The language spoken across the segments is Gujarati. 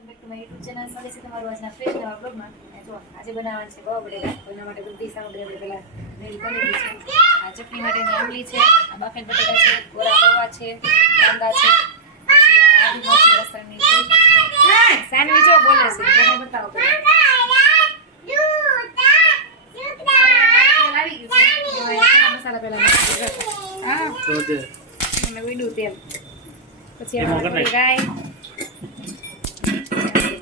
Welcome back to my YouTube channel. સ્વાગત છે તમારું આજના ફ્રેશ નવા બ્લોગમાં. જો આજે બનાવવાનું છે પૌવા બટેકા. એના માટે બધી સામગ્રી આપણે પહેલાં રેડી કરી લીધી છે. આ ચટણી માટેની આંબલી છે, આ બાફેલ બટેકા છે, કોરા પૌવા છે, કાંદા છે, પછી આદુ મરચું લસણની સાનવી જો બોલે છે એને બતાવો પહેલાં. આવી ગયું છે એમાં મસાલા પહેલાં હા અને વીડું તેલ, પછી એમાં થોડી રાઈ,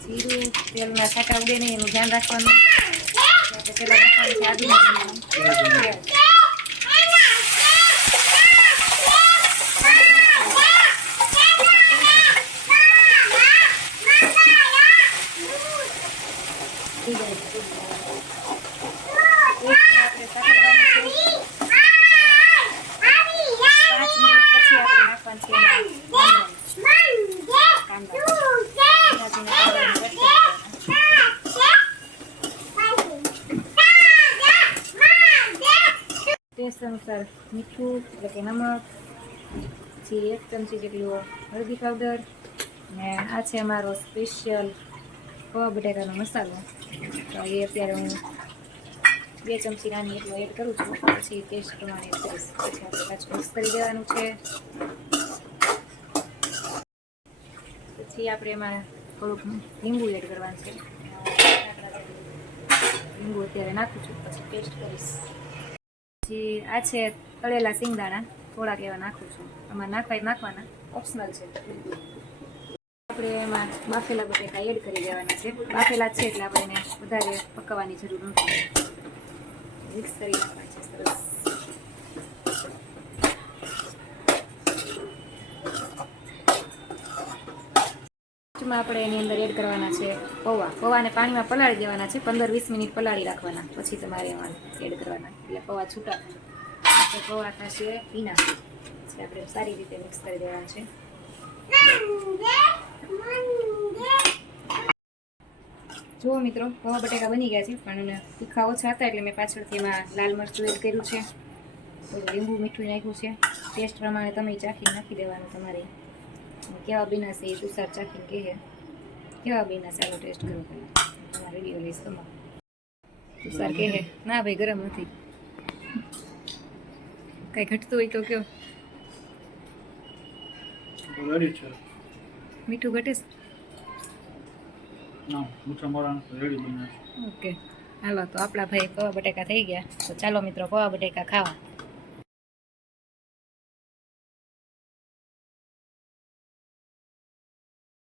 જીરું, તેલમાં છાંટા ઉડે નહીં એનું ધ્યાન રાખવાનું. આપણે પહેલાં નાખવાનું છે આદુ મરચાંનું તેલ. ટેસ્ટ અનુસાર મીઠું એટલે કે નમક, પછી 1 ચમચી જેટલું હળદી પાવડર, ને આ છે અમારો સ્પેશિયલ પૌવા બટેકાનો મસાલો. તો એ અત્યારે હું 2 ચમચી નાની એટલો એડ કરું છું, પછી ટેસ્ટ પ્રમાણે એડ કરીશ. પછી આપણે પાછું મિક્સ કરી દેવાનું છે. પછી આપણે એમાં થોડુંક લીંબુ એડ કરવાનું છે. લીંબુ અત્યારે નાખું છું, પછી ટેસ્ટ કરીશ. પછી આ છે તળેલા સિંગદાણા, થોડાક એવા નાખું છું. આમાં નાખવાના ઓપ્શનલ છે. આપણે એમાં બાફેલા બટેકા એડ કરી દેવાના છે. બાફેલા છે એટલે આપણે એને વધારે પકાવવાની જરૂર નથી. મિક્સ કરી નાખવાનું છે સરસ. આપણે એની અંદર એડ કરવાના છે પૌવાને પાણીમાં પલાળી દેવાના છે. 15-20 મિનિટ પલાળી રાખવાના, પછી તમારે એમાં એડ કરવાના એટલે પૌવા છૂટા થાય. પૌવા થશે ભીના, પછી આપણે સારી રીતે મિક્સ કરી દેવાનું છે. જુઓ મિત્રો, પૌવા બટેકા બની ગયા છે, પણ તીખા ઓછા હતા એટલે મેં પાછળથી એમાં લાલ મરચું એડ કર્યું છે, થોડું લીંબુ મીઠું નાખ્યું છે. ટેસ્ટ પ્રમાણે તમે ચાખીને નાખી દેવાનું તમારે. કેવા બીના છે એ તુષાર ચાખીને કહે કેવા બીના છે. ચાલો ટેસ્ટ કરો પહેલાં, તમારા વિડીયો લઈશ. તમારે તુષાર કહે ના ભાઈ ગરમ નથી. કાંઈ ઘટતું હોય તો કયો. મીઠું ઘટે છે? ઓકે હાલો, તો આપણા ભાઈ પૌવા બટેકા થઈ ગયા. તો ચાલો મિત્રો પૌવા બટેકા ખાવા.